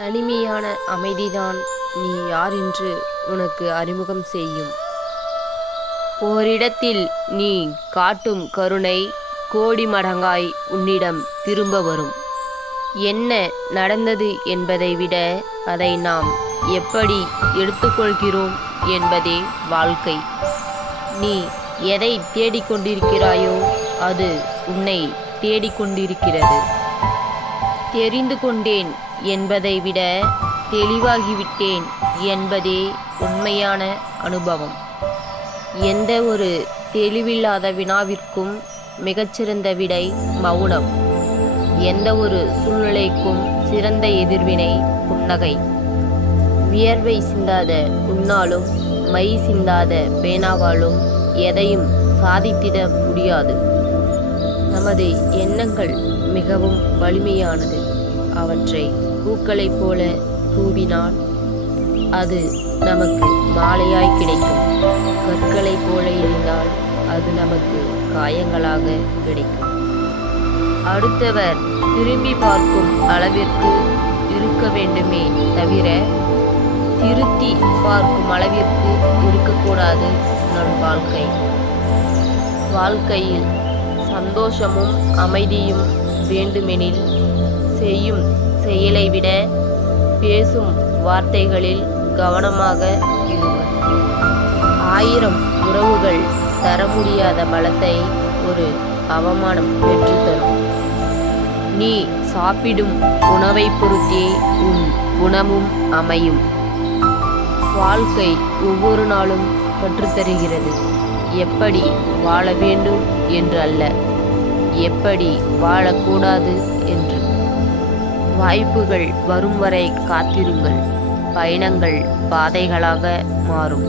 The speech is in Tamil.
தனிமையான அமைதிதான் நீ யார் என்று உனக்கு அறிமுகம் செய்யும். ஓரிடத்தில் நீ காட்டும் கருணை கோடி மடங்காய் உன்னிடம் திரும்ப வரும். என்ன நடந்தது என்பதை விட அதை நாம் எப்படி எடுத்துக்கொள்கிறோம் என்பதே வாழ்க்கை. நீ எதை தேடிக்கொண்டிருக்கிறாயோ அது உன்னை தேடிக்கொண்டிருக்கிறது. தெரிந்து கொண்டேன் என்பதை விட தெளிவாகிவிட்டேன் என்பதே உண்மையான அனுபவம். எந்த ஒரு தெளிவில்லாத வினாவிற்கும் மிகச்சிறந்த விடை மௌனம். எந்த ஒரு சூழ்நிலைக்கும் சிறந்த எதிர்வினை புன்னகை. வியர்வை சிந்தாத உன்னாலும் மை சிந்தாத பேனாவாலும் எதையும் சாதித்திட முடியாது. நமது எண்ணங்கள் மிகவும் வலிமையானது. அவற்றை பூக்களைப் போல தூவினால் அது நமக்கு மாலையாய் கிடைக்கும். கற்களைப் போல எரிந்தால் அது நமக்கு காயங்களாக கிடைக்கும். அடுத்தவர் திரும்பி பார்க்கும் அளவிற்கு இருக்க வேண்டுமே தவிர திருத்தி பார்க்கும் அளவிற்கு இருக்கக்கூடாது நம் வாழ்க்கை. வாழ்க்கையில் சந்தோஷமும் அமைதியும் வேண்டுமெனில் செய்யும் செயலை விட பேசும் வார்த்தைகளில் கவனமாக இருங்கள். 1000 உறவுகள் தர முடியாத பலத்தை ஒரு அவமானம் பெற்றுத்தரும். நீ சாப்பிடும் உணவை பொறுத்தே உன் குணமும் அமையும். வாழ்க்கை ஒவ்வொரு நாளும் கற்றுத்தருகிறது. எப்படி வாழ வேண்டும் என்று அல்ல, எப்படி வாழக்கூடாது என்று. வாய்ப்புகள் வரும் வரை காத்திருங்கள். பயணங்கள் பாதைகளாக மாறும்.